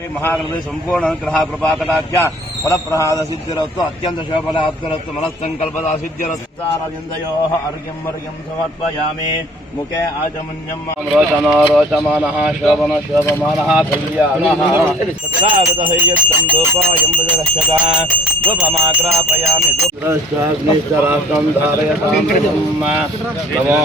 ಶ್ರೀ ಮಹಾಗಣಪತಿ ಸಂಪೂರ್ಣ ಅನುಗ್ರಹ ಕೃಪಾ ಕಟಾಕ್ಷ ಫಲಪ್ರಸಾದ ಸಿದ್ಧಿರತ್ತು ಅತ್ಯಂತ ಶುಭಫಲ ಆತ್ಮರತ್ತು ಮನಸ್ಸಂಕಲ್ಪದ ಸಿದ್ಧಿರತ್ತಾನದಿಂದಯೋ ಅರ್ಘ್ಯಂ ಸಮರ್ಪಯಾಮಿ ಮುಖೆ ಆಚಮನ್ಯಂ ರೋಚನೋ ರೋಚಮಾನಃ ಶೋಭನ ಶೋಭಮಾನಃ ಕಲ್ಯಾಣಃ ಸದಾಗತ ಹೈಯತ್ತಂ ಧೂಪಮಯಂ ಭಜರಕ್ಷಕ ಧೂಪಮಾಗ್ರಾಪಯಾಮಿ ಧೂಪರಾಷ್ಟ್ರಾಗ್ನಿಶ್ಚರಾಷ್ಟ್ರಂ ಧಾರಯತಾಂ ನಮೋ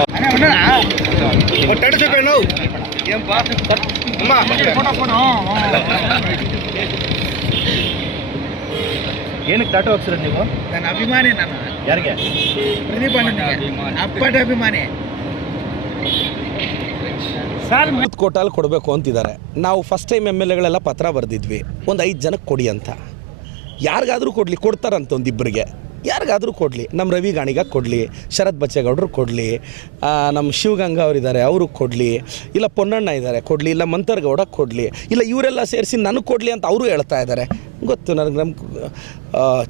ಏನಕ್ಕೆ ಟಾಟೋ ಹಾಕ್ಸಿರೋದು ನೀವು? ನನ್ನ ಅಭಿಮಾನಿ. ನಾನು ಯಾರಿಗೆ? ಪ್ರದೀಪ್ ಅಣ್ಣನಿಗೆ ಅಪ್ಪಟ ಅಭಿಮಾನಿ. ಸರ್ ಕೋಟಲ್ಲಿ ಕೊಡಬೇಕು ಅಂತಿದ್ದಾರೆ. ನಾವು ಫಸ್ಟ್ ಟೈಮ್ MLAಗಳೆಲ್ಲ ಪತ್ರ ಬರೆದಿದ್ವಿ, ಒಂದು 5 ಜನಕ್ಕೆ ಕೊಡಿ ಅಂತ. ಯಾರಿಗಾದರೂ ಕೊಡಲಿ, ಕೊಡ್ತಾರಂತ ಒಂದಿಬ್ಬರಿಗೆ, ಯಾರಿಗಾದರೂ ಕೊಡಲಿ. ನಮ್ಮ ರವಿ ಗಾಣಿಗ ಕೊಡಲಿ, ಶರತ್ ಬಚ್ಚೇಗೌಡರು ಕೊಡಲಿ, ನಮ್ಮ ಶಿವಗಂಗಾ ಅವರಿದ್ದಾರೆ ಅವ್ರಿಗೆ ಕೊಡಲಿ, ಇಲ್ಲ ಪೊನ್ನಣ್ಣ ಇದ್ದಾರೆ ಕೊಡಲಿ, ಇಲ್ಲ ಮಂತರ್ಗೌಡ ಕೊಡಲಿ, ಇಲ್ಲ ಇವರೆಲ್ಲ ಸೇರಿಸಿ ನನಗೆ ಕೊಡಲಿ ಅಂತ ಅವರು ಹೇಳ್ತಾ ಇದ್ದಾರೆ. ಗೊತ್ತು ನನಗೆ. ನಮ್ಮ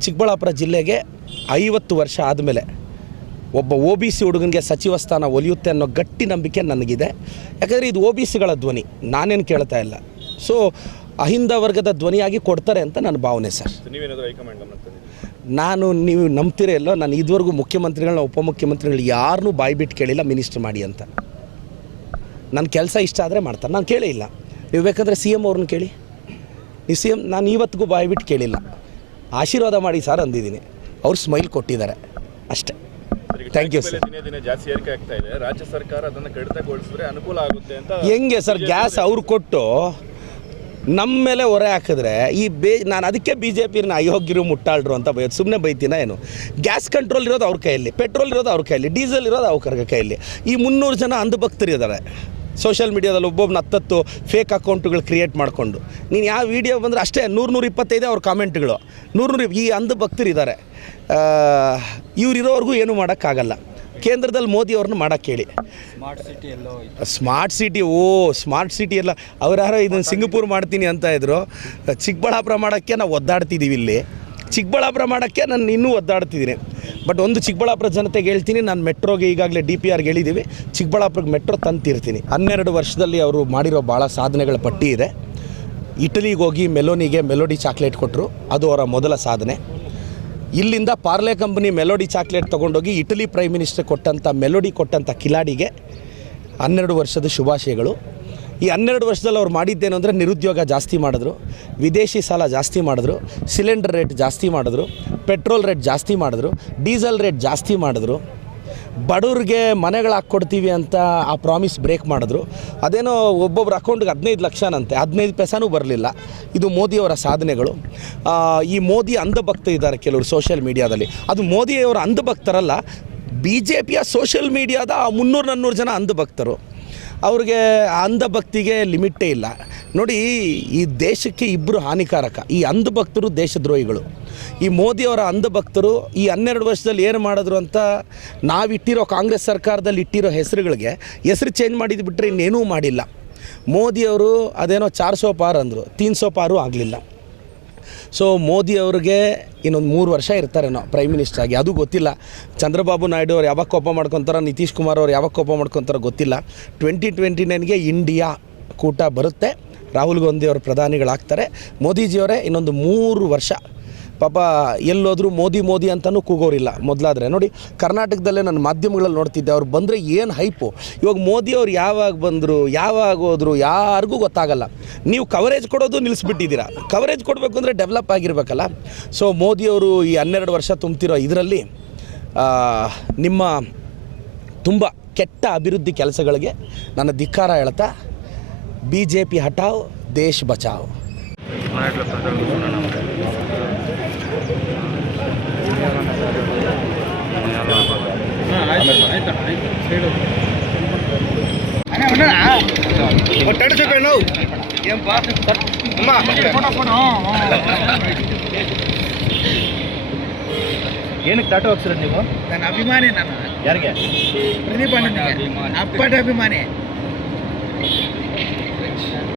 ಚಿಕ್ಕಬಳ್ಳಾಪುರ ಜಿಲ್ಲೆಗೆ 50 ವರ್ಷ ಆದಮೇಲೆ ಒಬ್ಬ OBC ಹುಡುಗನಿಗೆ ಸಚಿವ ಸ್ಥಾನ ಒಲಿಯುತ್ತೆ ಅನ್ನೋ ಗಟ್ಟಿ ನಂಬಿಕೆ ನನಗಿದೆ. ಯಾಕಂದರೆ ಇದು OBCಗಳ ಧ್ವನಿ, ನಾನೇನು ಕೇಳ್ತಾ ಇಲ್ಲ. ಸೊ ಅಹಿಂದ ವರ್ಗದ ಧ್ವನಿಯಾಗಿ ಕೊಡ್ತಾರೆ ಅಂತ ನನ್ನ ಭಾವನೆ ಸರ್. ನೀವು ನಂಬ್ತಿರೋ ಎಲ್ಲೋ, ನಾನು ಇದುವರೆಗೂ ಮುಖ್ಯಮಂತ್ರಿಗಳನ್ನ ಉಪಮುಖ್ಯಮಂತ್ರಿಗಳು ಯಾರನ್ನೂ ಬಾಯ್ಬಿಟ್ಟು ಕೇಳಿಲ್ಲ ಮಿನಿಸ್ಟ್ರ್ ಮಾಡಿ ಅಂತ. ನನ್ನ ಕೆಲಸ ಇಷ್ಟ ಆದರೆ ಮಾಡ್ತಾರೆ, ನಾನು ಕೇಳೇ ಇಲ್ಲ. ನೀವು ಬೇಕಾದರೆ CM ಅವ್ರನ್ನ ಕೇಳಿ. ನೀವು CM, ನಾನು ಇವತ್ತಿಗೂ ಬಾಯ್ಬಿಟ್ಟು ಕೇಳಿಲ್ಲ. ಆಶೀರ್ವಾದ ಮಾಡಿ ಸರ್ ಅಂದಿದ್ದೀನಿ, ಅವ್ರು ಸ್ಮೈಲ್ ಕೊಟ್ಟಿದ್ದಾರೆ ಅಷ್ಟೇ. Thank you sir. ಜಾಸ್ತಿ ಏರಿಕೆ ಆಗ್ತಾ ಇದೆ, ರಾಜ್ಯ ಸರ್ಕಾರ ಅದನ್ನು ಕಡಿತಗೊಳಿಸಿದ್ರೆ ಅನುಕೂಲ ಆಗುತ್ತೆ ಅಂತ. ಹೆಂಗೆ ಸರ್ ಗ್ಯಾಸ್ ಅವ್ರು ಕೊಟ್ಟು ನಮ್ಮ ಮೇಲೆ ಹೊರೆ ಹಾಕಿದ್ರೆ ನಾನು ಅದಕ್ಕೆ BJPನ ಅಯೋಗ್ಯರು ಮುಟ್ಟಾಳ್ರು ಅಂತ ಸುಮ್ಮನೆ ಬೈತೀನ ಏನು? ಗ್ಯಾಸ್ ಕಂಟ್ರೋಲ್ ಇರೋದು ಅವ್ರ ಕೈಯಲ್ಲಿ, ಪೆಟ್ರೋಲ್ ಇರೋದು ಅವ್ರ ಕೈಯಲ್ಲಿ, ಡೀಸೆಲ್ ಇರೋದು ಅವ್ರ ಕೈಯಲ್ಲಿ. ಈ 300 ಜನ ಅಂಧಭಕ್ತರು ಇದ್ದಾರೆ ಸೋಷಿಯಲ್ ಮೀಡಿಯಾದಲ್ಲಿ. ಒಬ್ಬೊಬ್ಬನ 10 ಫೇಕ್ ಅಕೌಂಟ್ಗಳು ಕ್ರಿಯೇಟ್ ಮಾಡಿಕೊಂಡು ನೀನು ಯಾವ ವೀಡಿಯೋ ಬಂದರೆ ಅಷ್ಟೇ 100-125 ಅವ್ರ ಕಾಮೆಂಟ್ಗಳು. 100 ಈ ಅಂಧಭಕ್ತರು ಇದ್ದಾರೆ. ಇವರಿರೋವರೆಗೂ ಏನೂ ಮಾಡೋಕ್ಕಾಗಲ್ಲ. ಕೇಂದ್ರದಲ್ಲಿ ಮೋದಿ ಅವ್ರನ್ನ ಮಾಡೋಕ್ಕೆ ಹೇಳಿ. ಸ್ಮಾರ್ಟ್ ಸಿಟಿ ಎಲ್ಲ ಅವರಾರೋ ಇದನ್ನು ಸಿಂಗಪೂರ್ ಮಾಡ್ತೀನಿ ಅಂತ ಇದ್ರು. ಚಿಕ್ಕಬಳ್ಳಾಪುರ ಮಾಡೋಕ್ಕೆ ನಾವು ಒದ್ದಾಡ್ತಿದ್ದೀವಿ. ಇಲ್ಲಿ ಚಿಕ್ಕಬಳ್ಳಾಪುರ ಮಾಡೋಕ್ಕೆ ನಾನು ಇನ್ನೂ ಒದ್ದಾಡ್ತಿದ್ದೀನಿ. ಬಟ್ ಒಂದು ಚಿಕ್ಕಬಳ್ಳಾಪುರ ಜನತೆಗೆ ಹೇಳ್ತೀನಿ, ನಾನು ಮೆಟ್ರೋಗೆ ಈಗಾಗಲೇ DPRಗೆ ಹೇಳಿದ್ದೀವಿ, ಚಿಕ್ಕಬಳ್ಳಾಪುರಕ್ಕೆ ಮೆಟ್ರೋ ತಂತಿರ್ತೀನಿ. 12 ವರ್ಷದಲ್ಲಿ ಅವರು ಮಾಡಿರೋ ಭಾಳ ಸಾಧನೆಗಳ ಪಟ್ಟಿ ಇದೆ. ಇಟಲಿಗೆ ಹೋಗಿ ಮೆಲೋನಿಗೆ ಮೆಲೋಡಿ ಚಾಕ್ಲೇಟ್ ಕೊಟ್ಟರು, ಅದು ಅವರ ಮೊದಲ ಸಾಧನೆ. ಇಲ್ಲಿಂದ ಪಾರ್ಲೆ ಕಂಪ್ನಿ ಮೆಲೋಡಿ ಚಾಕ್ಲೇಟ್ ತೊಗೊಂಡೋಗಿ ಇಟಲಿ ಪ್ರೈಮ್ ಮಿನಿಸ್ಟರ್ ಕೊಟ್ಟಂಥ ಮೆಲೋಡಿ ಕೊಟ್ಟಂಥ ಕಿಲಾಡಿಗೆ 12 ವರ್ಷದ ಶುಭಾಶಯಗಳು. ಈ 12 ವರ್ಷದಲ್ಲಿ ಅವ್ರು ಮಾಡಿದ್ದೇನು ಅಂದರೆ ನಿರುದ್ಯೋಗ ಜಾಸ್ತಿ ಮಾಡಿದ್ರು, ವಿದೇಶಿ ಸಾಲ ಜಾಸ್ತಿ ಮಾಡಿದ್ರು, ಸಿಲಿಂಡರ್ ರೇಟ್ ಜಾಸ್ತಿ ಮಾಡಿದ್ರು, ಪೆಟ್ರೋಲ್ ರೇಟ್ ಜಾಸ್ತಿ ಮಾಡಿದ್ರು, ಡೀಸೆಲ್ ರೇಟ್ ಜಾಸ್ತಿ ಮಾಡಿದ್ರು, ಬಡವ್ರಿಗೆ ಮನೆಗಳು ಹಾಕ್ಕೊಡ್ತೀವಿ ಅಂತ ಆ ಪ್ರಾಮಿಸ್ ಬ್ರೇಕ್ ಮಾಡಿದ್ರು. ಅದೇನೋ ಒಬ್ಬೊಬ್ಬರ ಅಕೌಂಟ್ಗೆ 15 ಲಕ್ಷನಂತೆ, 15 ಪೈಸಾನೂ ಬರಲಿಲ್ಲ. ಇದು ಮೋದಿಯವರ ಸಾಧನೆಗಳು. ಈ ಮೋದಿ ಅಂಧಭಕ್ತ ಇದ್ದಾರೆ ಕೆಲವರು ಸೋಷಿಯಲ್ ಮೀಡಿಯಾದಲ್ಲಿ. ಅದು ಮೋದಿಯವರ ಅಂಧಭಕ್ತರಲ್ಲ, BJPಯ ಸೋಷಿಯಲ್ ಮೀಡಿಯಾದ 300-400 ಜನ ಅಂಧಭಕ್ತರು. ಅವ್ರಿಗೆ ಅಂಧಭಕ್ತಿಗೆ ಲಿಮಿಟೇ ಇಲ್ಲ. ನೋಡಿ, ಈ ದೇಶಕ್ಕೆ ಇಬ್ಬರು ಹಾನಿಕಾರಕ. ಈ ಅಂಧಭಕ್ತರು ದೇಶದ್ರೋಹಿಗಳು. ಈ ಮೋದಿಯವರ ಅಂಧಭಕ್ತರು ಈ 12 ವರ್ಷದಲ್ಲಿ ಏನು ಮಾಡಿದ್ರು ಅಂತ ನಾವಿಟ್ಟಿರೋ ಕಾಂಗ್ರೆಸ್ ಸರ್ಕಾರದಲ್ಲಿ ಇಟ್ಟಿರೋ ಹೆಸರುಗಳಿಗೆ ಹೆಸರು ಚೇಂಜ್ ಮಾಡಿದ್ದು ಬಿಟ್ಟರೆ ಇನ್ನೇನೂ ಮಾಡಿಲ್ಲ. ಮೋದಿಯವರು ಅದೇನೋ 400 ಪಾರ್ ಅಂದರು, 300 ಪಾರು ಆಗಲಿಲ್ಲ. ಸೊ ಮೋದಿಯವ್ರಿಗೆ ಇನ್ನೊಂದು 3 ವರ್ಷ ಇರ್ತಾರೇನೋ ಪ್ರೈಮ್ ಮಿನಿಸ್ಟರ್ ಆಗಿ, ಅದು ಗೊತ್ತಿಲ್ಲ. ಚಂದ್ರಬಾಬು ನಾಯ್ಡು ಅವ್ರು ಯಾವಾಗ ಕೋಪ ಮಾಡ್ಕೊತಾರೋ, ನಿತೀಶ್ ಕುಮಾರ್ ಅವ್ರು ಯಾವಾಗ ಕೋಪ ಮಾಡ್ಕೊತಾರೋ ಗೊತ್ತಿಲ್ಲ. 2029ಗೆ ಇಂಡಿಯಾ ಕೂಟ ಬರುತ್ತೆ, ರಾಹುಲ್ ಗಾಂಧಿ ಅವರು ಪ್ರಧಾನಿಗಳಾಗ್ತಾರೆ. ಮೋದಿಜಿಯವರೇ ಇನ್ನೊಂದು 3 ವರ್ಷ. ಪಾಪ ಎಲ್ಲೋದ್ರೂ ಮೋದಿ ಅಂತಲೂ ಕೂಗೋರಿಲ್ಲ ಮೊದಲಾದರೆ. ನೋಡಿ, ಕರ್ನಾಟಕದಲ್ಲೇ ನನ್ನ ಮಾಧ್ಯಮಗಳಲ್ಲಿ ನೋಡ್ತಿದ್ದೆ, ಅವ್ರು ಬಂದರೆ ಏನು ಹೈಪು. ಇವಾಗ ಮೋದಿಯವ್ರು ಯಾವಾಗ ಬಂದರು, ಯಾವಾಗ ಹೋದರು, ಯಾರಿಗೂ ಗೊತ್ತಾಗಲ್ಲ. ನೀವು ಕವರೇಜ್ ಕೊಡೋದು ನಿಲ್ಲಿಸ್ಬಿಟ್ಟಿದ್ದೀರಾ. ಕವರೇಜ್ ಕೊಡಬೇಕು ಅಂದರೆ ಡೆವಲಪ್ ಆಗಿರಬೇಕಲ್ಲ. ಸೊ ಮೋದಿಯವರು ಈ 12 ವರ್ಷ ತುಂಬ್ತಿರೋ ಇದರಲ್ಲಿ ನಿಮ್ಮ ತುಂಬ ಕೆಟ್ಟ ಅಭಿವೃದ್ಧಿ ಕೆಲಸಗಳಿಗೆ ನನ್ನ ಧಿಕ್ಕಾರ ಹೇಳ್ತಾ, BJP ಹಟಾವ್, ದೇಶ್ ಬಚಾವ್. ಏನಕ್ಕೆ ಟಾಟೋ ಹಾಕ್ಸಿರೋದು ನೀವು? ನನ್ನ ಅಭಿಮಾನಿ. ನಾನು ಯಾರಿಗೆ? ಪ್ರದೀಪ್ ಅಣ್ಣನಿಗೆ ಅಪ್ಪಟ ಅಭಿಮಾನಿ.